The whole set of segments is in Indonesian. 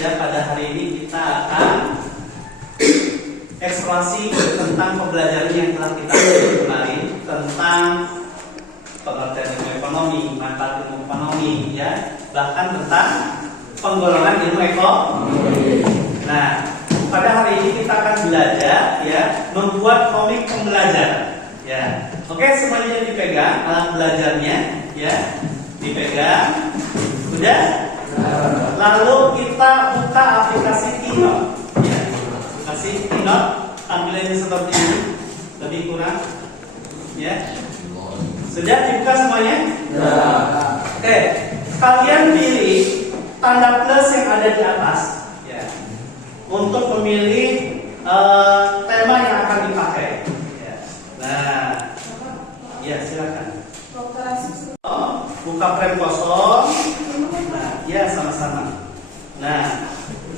ya pada hari ini kita akan eksplorasi tentang pembelajaran yang telah kita lakukan kemarin tentang pengertian ilmu ekonomi, manfaat ilmu ekonomi, ya, bahkan tentang penggolongan ilmu ekonomi. Nah, pada hari ini kita akan belajar, ya, membuat komik pembelajaran, ya. Oke, semuanya dipegang alat belajarnya, ya, dipegang. Udah? Lalu kita buka aplikasi Keynote, ya. Aplikasi Keynote tampilannya seperti ini, lebih kurang, ya. Sudah dibuka semuanya? Ya. Oke, kalian pilih tanda plus yang ada di atas, ya, untuk memilih tema yang akan dipakai. Ya. Nah, ya silakan. Buka frame kosong. Nah, ya sama-sama. Nah,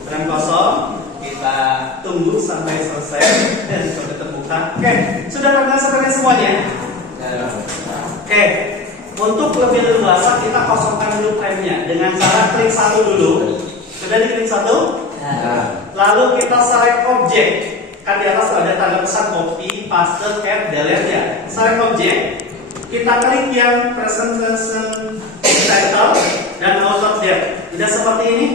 frame kosong kita tunggu sampai selesai dan sampai terbuka. Oke, sudah pernah sebenarnya semuanya? Oke, untuk lebih leluasa kita kosongkan dulu frame-nya dengan cara klik satu dulu. Sudah diklik satu? Lalu kita select objek. Kan di atas ada tanda pesan copy, paste, add, delete, ya. Select objek. Kita klik yang presentation title dan auto date. Tidak seperti ini.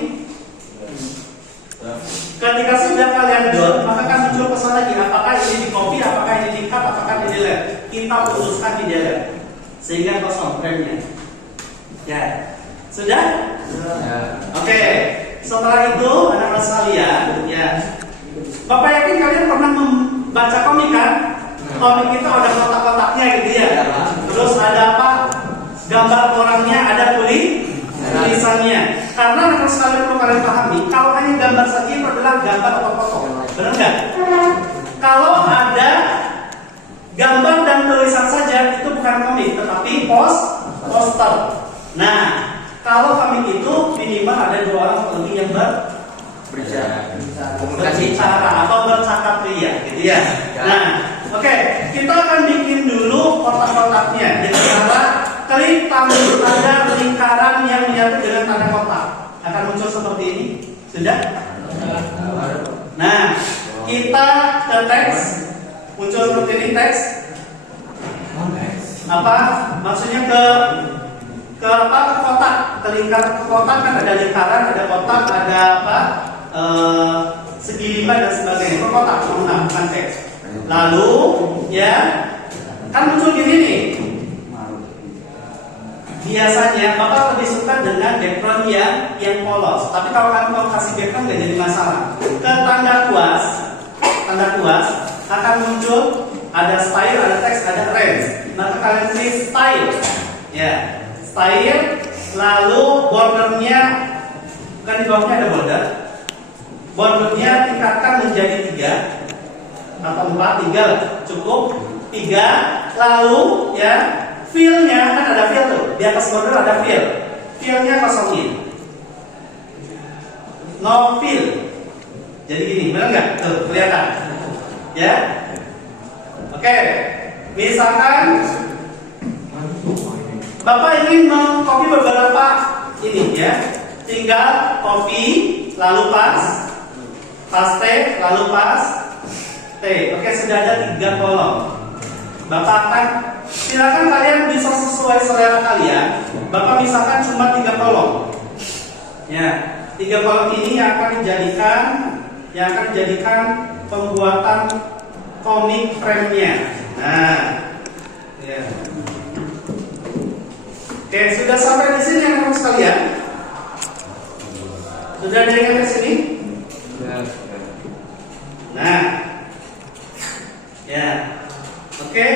Ketika sudah kalian done, maka akan muncul pesan lagi. Apakah ini di copy, apakah ini di cut, apakah ini di delete. Kita putuskan di delete sehingga kosong frame-nya. Ya, sudah? Ya. Oke. Setelah itu, anak-anak sekalian, ya. Bapak yakin kalian pernah membaca komik kan? Komik itu ada kotak-kotaknya gitu ya. Terus ada apa? Gambar orangnya, ada tulisannya. Karena anak-anak sekalian perlu kalian pahami, kalau hanya gambar saja itu adalah gambar atau foto. Benar nggak? Kalau ada gambar dan tulisan saja itu bukan komik, tetapi poster. Nah, kalau komik itu minimal ada dua orang lebih yang berbicara atau bercakap ria, gitu ya. Nah, oke, kita akan bikin dulu kotak-kotaknya dengan cara klik tanda lingkaran yang menyatu dengan tanda kotak. Akan muncul seperti ini. Sudah? Nah, kita ke teks. Muncul seperti ini teks. Apa? Maksudnya ke apa? Kotak. Ke lingkaran kotak kan ada lingkaran, ada kotak, ada apa? Segi lima dan sebagainya. Itu kotak, bukan teks. Lalu, ya, kan muncul gini nih. Biasanya Bapak lebih suka dengan background yang polos. Tapi kalau kamu mau kasih background nggak jadi masalah. Ke tanda kuas akan muncul ada style, ada teks, ada range. Maka kalian pilih style, ya, style. Lalu bordernya, kan di bawahnya ada border. Bordernya tingkatkan menjadi 3 atau 4, 3 cukup 3. Lalu, ya, fill-nya kan ada fill tuh. Di atas border ada fill. Fill-nya kosongin. No fill. Jadi gini, benar nggak? Tuh, kelihatan. Ya. Oke. Misalkan Bapak ingin mengcopy beberapa ini, ya. Tinggal copy, lalu paste, lalu paste. Oke, sudah ada 3 kolom. Bapak akan silakan kalian bisa sesuai selera kalian. Bapak misalkan cuma 3 kolom. Ya, 3 kolom ini yang akan dijadikan pembuatan komik frame-nya. Nah, ya. Oke, sudah sampai di sini anak-anak sekalian? Sudah ada yang ke sini? Nah, ya. Oke,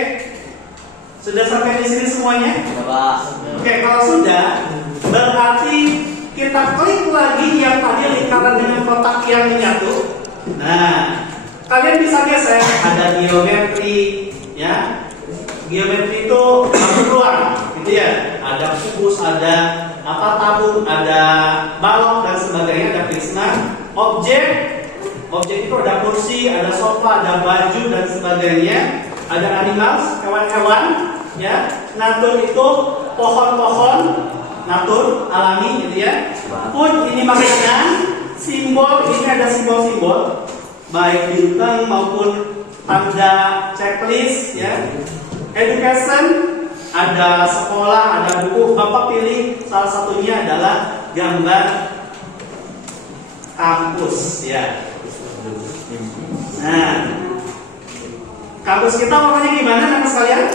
sudah sampai di sini semuanya? Oke, kalau sudah, berarti kita klik lagi yang tadi lingkaran dengan kotak yang menyatu. Nah, kalian bisa geser. Ada geometri, ya. Geometri itu ruang, gitu ya. Ada kubus, ada apa tabung, ada balok dan sebagainya, ada prisma. Objek itu ada kursi, ada sofa, ada baju dan sebagainya. Ada animals, hewan-hewan, ya. Natur itu pohon-pohon, natur alami, gitu ya. Food ini makanan, Simbol ini ada simbol-simbol, baik bintang maupun tanda checklist ya. Education ada sekolah, ada buku. Bapak pilih salah satunya adalah gambar kampus ya. Nah, kampus kita warnanya gimana nama sekalian?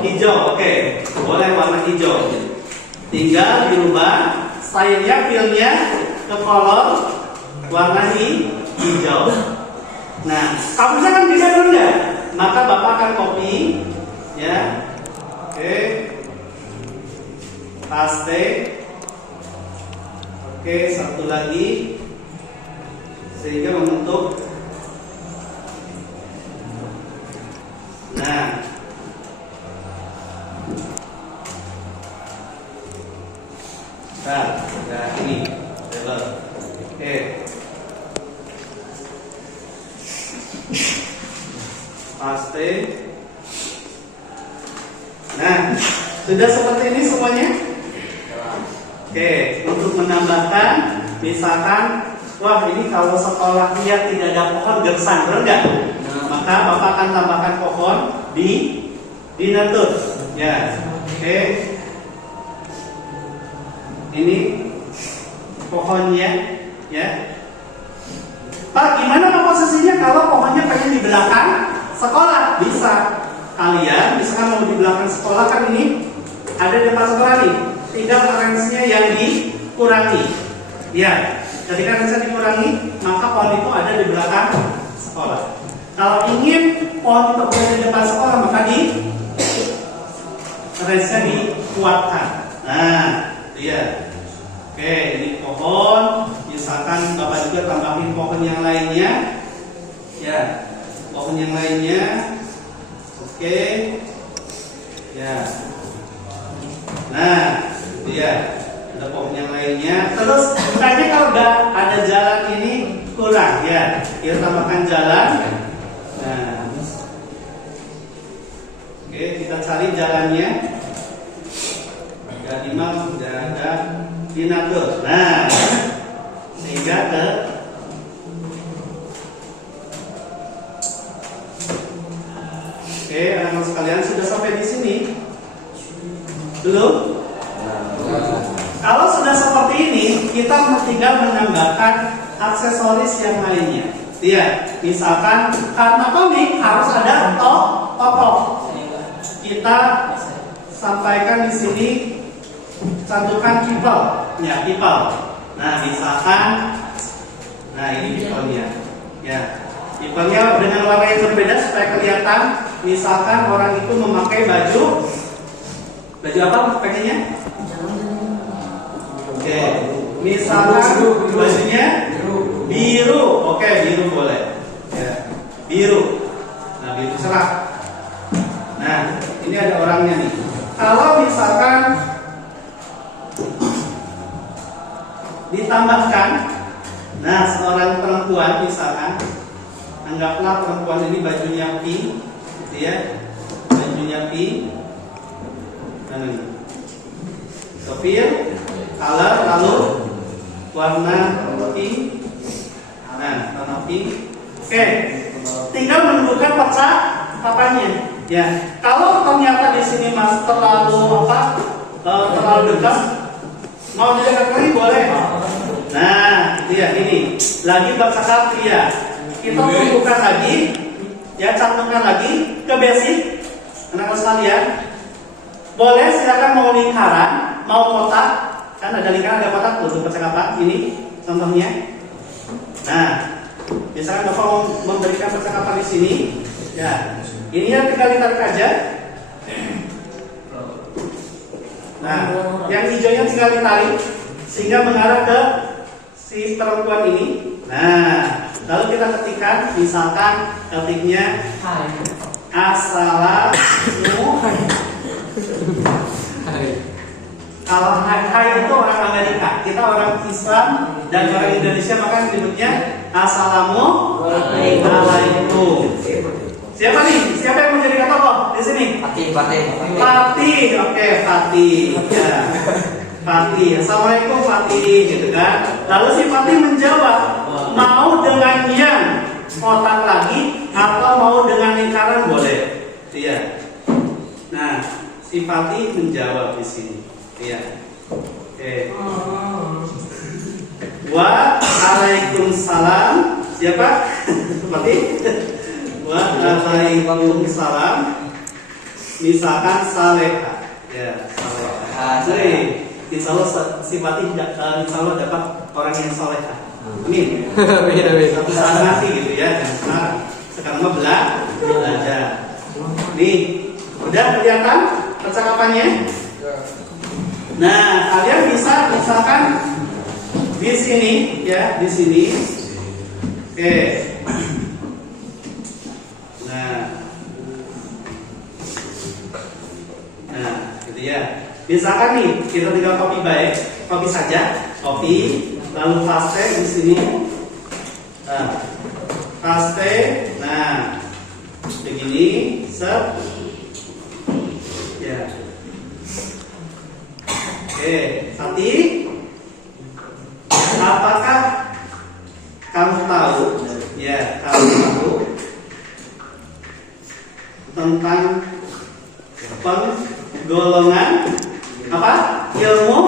Hijau, oke. Boleh warna hijau. Tinggal dirubah stylenya, feel-nya ke kolor warna hijau. Nah, kampusnya kan bisa dulu ya. Maka Bapak akan copy ya. Oke. Paste. Oke, satu lagi. Sehingga membentuk. Nah, ini label. Oke. Paste. Nah, sudah seperti ini semuanya. Oke, untuk menambahkan, misalkan, wah ini kalau sekolahnya tidak ada pohon gersang, benar nggak? Maka Bapak akan tambahkan pohon di natur. Ya, oke. Ini pohonnya, ya. Pak, gimana Pak posisinya kalau pohonnya pengen di belakang sekolah? Bisa. Kalian, misalkan mau di belakang sekolah kan ini ada di depan sekolah nih. Tinggal range-nya yang dikurangi. Ya, ketika range-nya dikurangi, maka pohon itu ada di belakang sekolah. Kalau ingin pohon itu berada di depan sekolah, maka range-nya dikuatkan. Nah, iya. Oke, ini pohon. Misalkan Bapak juga tambahin pohon yang lainnya. Ya, pohon yang lainnya. Oke. Ya. Nah, iya. Ada pohon yang lainnya. Terus, makanya kalau nggak ada jalan ini kurang ya. Kita tambahkan jalan. Nah. Oke, kita cari jalannya. Ada 5, sudah ada dinatur. Nah, sehingga ke Oke, anak-anak sekalian sudah sampai di sini? Belum? Kalau sudah seperti ini, kita tinggal menambahkan aksesoris yang lainnya. Ya, misalkan karena komik harus ada tokoh. Kita sampaikan di sini, cantumkan people. Ya, people. Nah, misalkan, nah ini people-nya. Ya, people-nya dengan warna yang berbeda supaya kelihatan. Misalkan orang itu memakai baju apa pakainya? Oke, misalkan bajunya biru. Oke, biru boleh. Ya, biru. Nah, biru cerah. Nah, ini ada orangnya nih. Kalau misalkan ditambahkan, nah seorang perempuan misalkan, anggaplah perempuan ini bajunya pink, gitu ya, bajunya pink, sopir, color, lalu warna pink, nah warna pink. Oke, tinggal menentukan percakapannya. Ya, kalau ternyata di sini mas terlalu terlalu dekat. Mau didekat lagi boleh. Nah, itu ya ini. Lagi bercakap ya. Kita tentukan lagi, ya cantumkan lagi ke basic. Anak-anak sekalian, boleh silakan mau lingkaran, mau kotak. Kan ada lingkaran, ada kotak untuk percakapan. Ini contohnya. Nah, misalkan Bapak mau memberikan percakapan di sini, ya. Ini ya tinggal ditarik aja. Nah, yang hijaunya tinggal ditarik sehingga mengarah ke si perempuan ini. Nah, lalu kita ketikkan, misalkan ketiknya Assalamualaikum. Kalau hai itu orang Amerika, kita orang Islam dan orang Indonesia maka disebutnya Assalamualaikum. Siapa nih? Siapa yang mau jadi tokoh di sini? Fatih. Fatih, oke Fatih. Ya. Fatih, assalamualaikum Fatih, gitu kan? Lalu si Fatih menjawab, mau dengan yang kotak lagi atau mau dengan lingkaran boleh. Iya. Nah, si Fatih menjawab di sini. Iya. Oke. Waalaikumsalam. Siapa? Fatih. Waalaikumsalam. Misalkan Saleha. Ya, Saleha. Jadi, insya Allah si Fatih insya Allah dapat orang yang soleha. Amin. Satu saat nanti gitu ya. Dan sekarang mah belajar. Nih, udah kelihatan percakapannya? Nah, kalian bisa misalkan di sini ya, di sini. Oke. Nah, gitu ya. Misalkan nih, kita tinggal copy saja, copy, lalu paste di sini. Nah, paste, nah, begini, set, ya. Oke, Sati, apakah kamu tahu? Ya, kamu tahu tentang penggolongan apa? Ilmu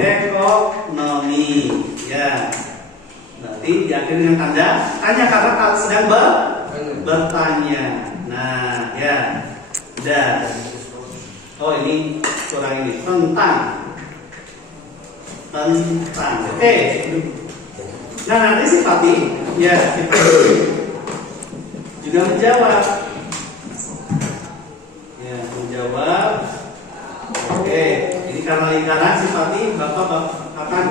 ekonomi. Ya. Nanti diakhiri dengan tanda tanya karena kalau sedang bertanya. Nah, ya. Dan oh ini kurang ini tentang. Oke. Nah, nanti si Fatih ya juga menjawab. Ya, menjawab. Oke, ini karena lingkaran si Fatih, Bapak akan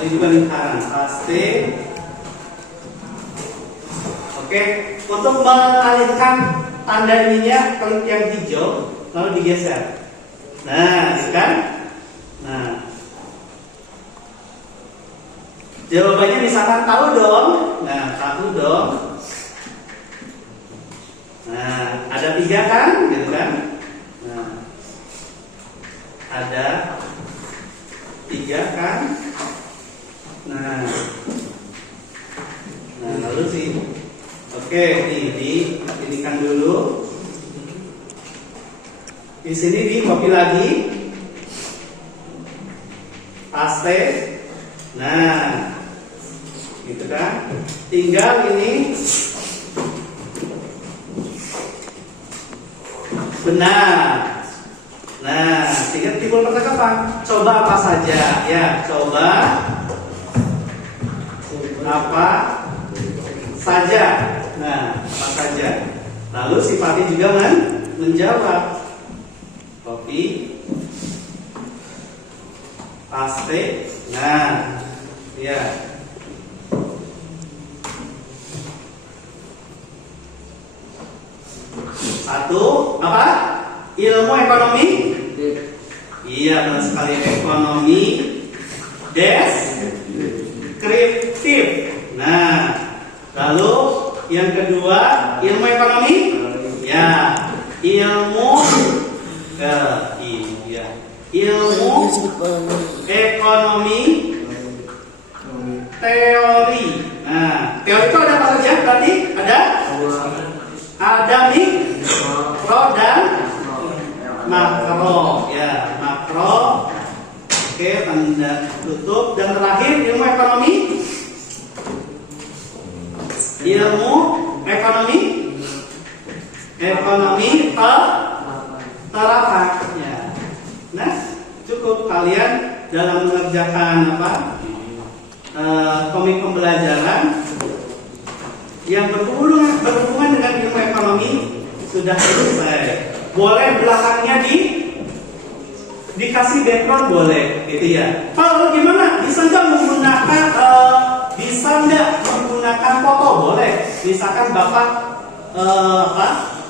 ini juga lingkaran. Paste. Oke, untuk mengalihkan tanda ininya klik yang hijau lalu digeser. Nah, ini kan? Nah, jawabannya misalkan tahu dong. Nah, tahu dong. Nah, ada 3 kan, gitu kan? Nah, ada 3 kan? Nah, lalu sih. Oke, ini kan dulu. Di sini di copy lagi, paste. Nah, gitu kan? Tinggal ini benar. Nah, tinggal timbul percakapan. Coba apa saja? Ya, coba apa saja. Nah, apa saja. Lalu si Fatih juga menjawab. Copy, paste. Nah, ya. Satu, apa? Ilmu ekonomi? Iya, benar sekali. Ekonomi deskriptif. Nah, lalu yang kedua, ilmu ekonomi? Ya, ilmu ilmu ekonomi teori. Nah, teori itu ada apa saja? Berarti ada mikro dan makro. Ya, makro. Oke, tanda tutup. Dan terakhir ilmu ekonomi. Ilmu ekonomi terapan. Ya. Nah, cukup kalian dalam mengerjakan komik pembelajaran yang berhubungan dengan ilmu ekonomi sudah selesai. Boleh belakangnya dikasih background boleh, gitu ya. Kalau gimana? Bisa nggak menggunakan foto? Boleh. Misalkan Bapak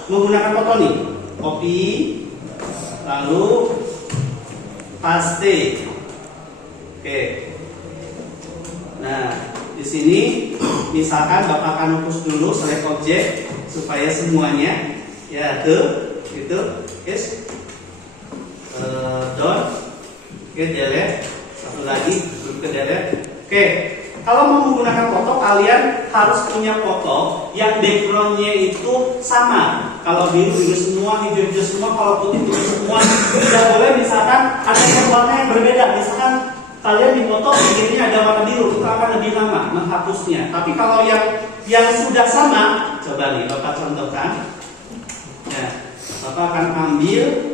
menggunakan foto nih, copy, lalu paste. Oke. Nah, di sini misalkan Bapak akan hapus dulu select objek supaya semuanya ya itu yes dot Oke, delete. Satu lagi, ke delete. Oke, kalau mau menggunakan foto, kalian harus punya foto yang backgroundnya itu sama. Kalau biru biru semua, hijau hijau semua, kalau putih putih semua. Tidak boleh misalkan ada yang warna yang berbeda. Misalkan kalian di foto ini ada warna biru, itu akan lebih lama menghapusnya. Tapi kalau yang sudah sama, coba nih Bapak contohkan. Ya, Bapak akan ambil.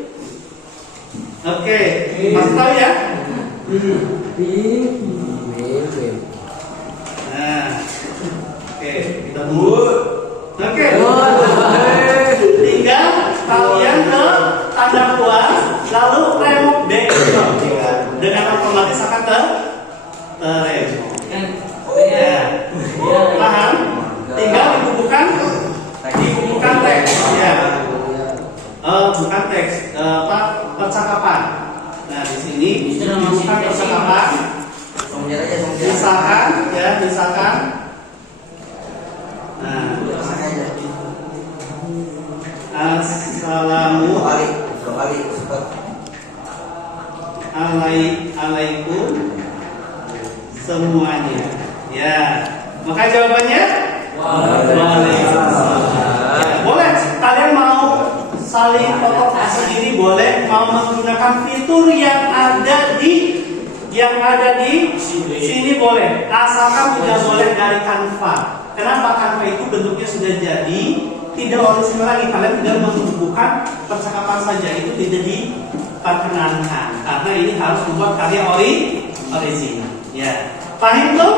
Oke, masih tahu ya? Nah, oke, kita tunggu. Oke, tinggal kalian ke tanda puas, lalu remove background. Dengan otomatis akan terremove. Ya, paham? Tinggal dibubuhkan teks. Ya, bukan teks, percakapan. Nah, di sini dibubuhkan percakapan. Misalkan. Nah, Assalamualaikum semuanya. Ya, maka jawabannya Waalaikumsalam. Ya, boleh kalian mau saling foto sendiri, boleh mau menggunakan fitur yang ada di sini boleh, asalkan tidak boleh dari Canva. Kenapa? Canva itu bentuknya sudah jadi, tidak orisinal lagi. Kalian tidak membubuhkan percakapan saja, itu tidak diperkenankan karena ini harus membuat karya orisinal. Ya, paham tuh?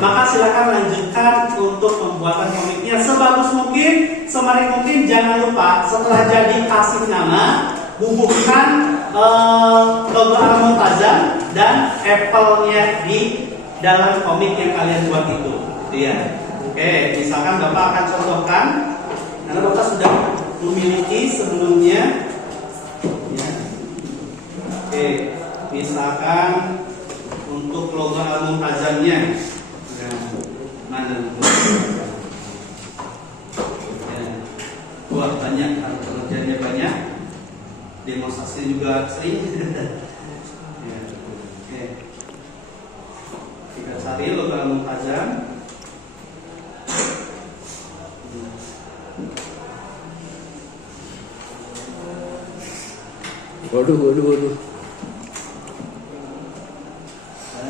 Maka silakan lanjutkan untuk pembuatan komiknya sebagus mungkin, semarik mungkin. Jangan lupa setelah jadi kasih nama, bubuhkan logo Al-Muntazam dan Apple-nya di dalam komik yang kalian buat itu. Ya. Oke, misalkan Bapak akan contohkan, karena Bapak sudah memiliki sebelumnya. Ya. Oke, misalkan untuk logo Al-Muntazamnya, mana? Ya. Wah, banyak, kerjanya banyak. Demonstrasi juga sering. Ya. Oke. Kita cari logo Al-Muntazam. Waduh.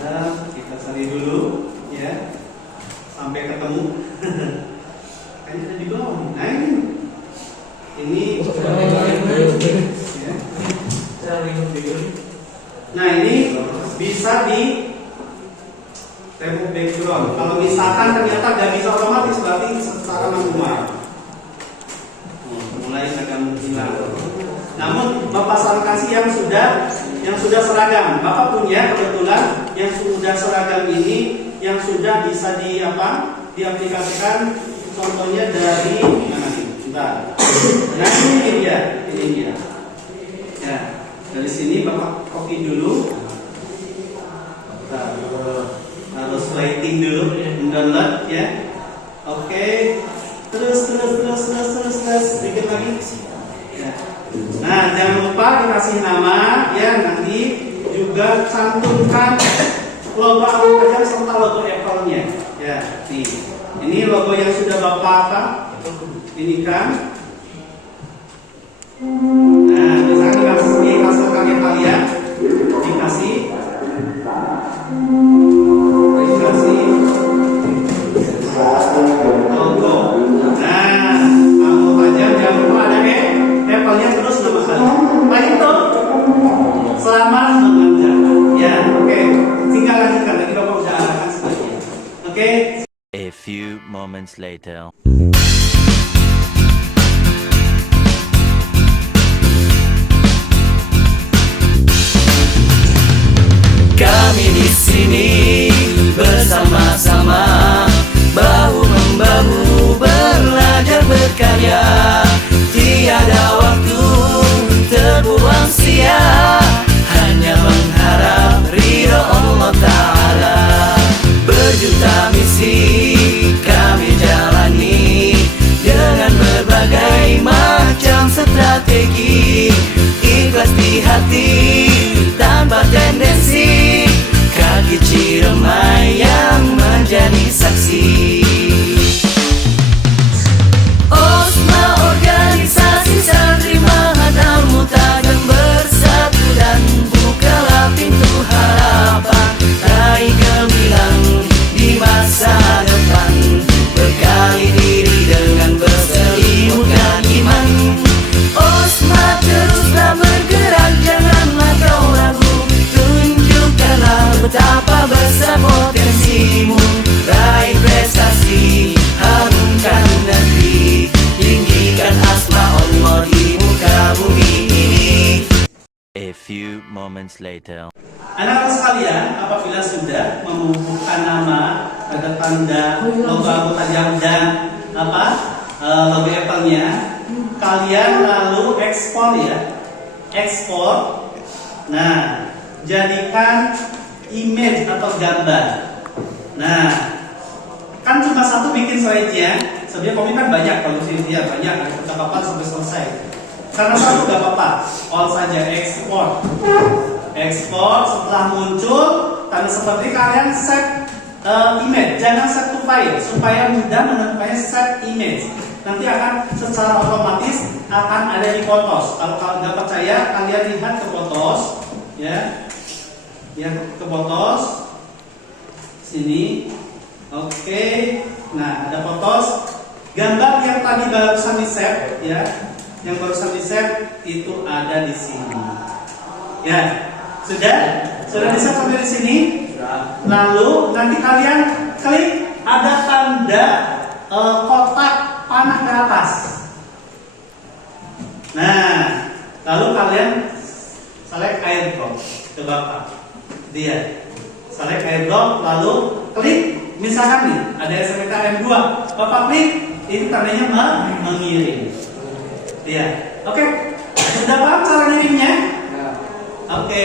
Nah, kita cari dulu, ya, sampai ketemu. Kayaknya ada di bawah. Nah, ini. Nah, ini bisa di remove background. Kalau misalkan ternyata nggak bisa otomatis, berarti secara manual. Mulai agak menghilang. Namun Bapak sarankan yang sudah seragam. Bapak punya kebetulan yang sudah seragam ini, yang sudah bisa diaplikasikan. Contohnya dari mana nih? Bentar. Nah, ini dia. Ya, dari sini Bapak copy dulu. Bentar. Harus waiting dulu, download ya. Oke. Terus bikin lagi. Ya. Nah, jangan lupa dikasih nama ya, nanti juga cantumkan logo Al-Muntazam serta logo Apple-nya. Ya, nih. Ini logo yang sudah Bapak ini kan. Nah, misalkan di hasil karya kalian dikasih logo. Nah, Al-Muntazam jangan lupa ada Apple-nya terus nama kalian. Nah, itu selamat mengerjakan. Ya, oke. Tinggal lanjutkan lagi, Bapak udah arahkan sebagian. Oke. A few moments later. Kami di sini bersama-sama, bahu membahu belajar berkarya. Tiada waktu terbuang sia, hanya mengharap ridho Allah Ta'ala. Berjuta misi kami jalani dengan berbagai macam strategi. Ikhlas di hati tanpa betapa besar potensimu. Raih prestasi, harumkan negeri, tinggikan asma Allah di muka bumi ini. A few moments later. Anak-anak sekalian, apabila sudah mengumpulkan nama, tanda tanda, logo anggota jam dan logo Apple-nya, kalian lalu ekspor ya, ekspor. Nah, jadikan image atau gambar. Nah, kan cuma satu bikin slide-nya. Sebenarnya komik kan banyak, kalau sini ya banyak, ada percakapan sampai selesai. Karena satu gak apa-apa, all saja ekspor. Ekspor, setelah muncul tanda seperti kalian set image, jangan set to file supaya mudah menemukannya. Set image, nanti akan secara otomatis akan ada di Photos. Kalau kalian nggak percaya, kalian lihat ke Photos ya, ke Photos sini. Oke, nah ada Photos, gambar yang tadi barusan di set ya, yang barusan di set itu ada di sini ya. Sudah bisa sampai di sini. Lalu nanti kalian klik ada tanda kotak panah ke atas. Nah, lalu kalian select airdrop ke Bapak. Dia select airdrop, lalu klik. Misalkan nih ada SMK M2, Bapak klik, ini tandanya mengirim. Dia, oke. Sudah paham cara ngirimnya? Oke.